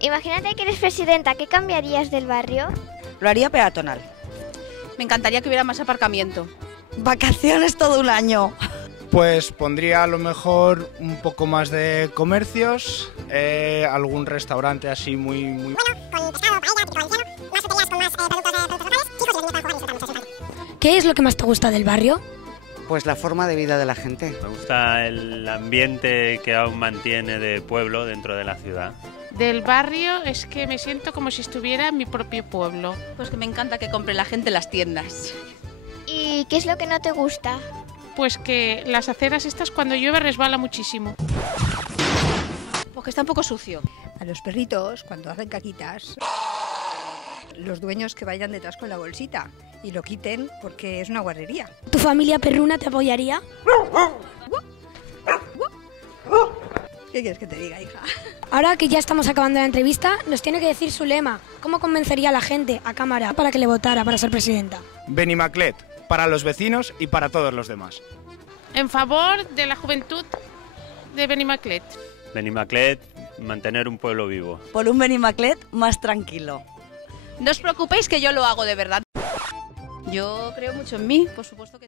Imagínate que eres presidenta, ¿qué cambiarías del barrio? Lo haría peatonal. Me encantaría que hubiera más aparcamiento. Vacaciones todo un año. Pues pondría a lo mejor un poco más de comercios, algún restaurante así muy... Bueno, con pescado, paella, típico valenciano, más hotelerías con más productos locales, chicos y niños para jugar y disfrutar mucho, disfrutar. ¿Qué es lo que más te gusta del barrio? Pues la forma de vida de la gente. Me gusta el ambiente que aún mantiene de pueblo dentro de la ciudad. Del barrio es que me siento como si estuviera en mi propio pueblo. Pues que me encanta que compre la gente en las tiendas. ¿Y qué es lo que no te gusta? Pues que las aceras estas cuando llueve resbala muchísimo. Porque está un poco sucio. A los perritos, cuando hacen caquitas, los dueños que vayan detrás con la bolsita y lo quiten porque es una guarrería. ¿Tu familia perruna te apoyaría? ¿Qué quieres que te diga, hija? Ahora que ya estamos acabando la entrevista, nos tiene que decir su lema. ¿Cómo convencería a la gente a cámara para que le votara para ser presidenta? Benimaclet, para los vecinos y para todos los demás. En favor de la juventud de Benimaclet. Benimaclet, mantener un pueblo vivo. Por un Benimaclet más tranquilo. No os preocupéis que yo lo hago de verdad. Yo creo mucho en mí, por supuesto que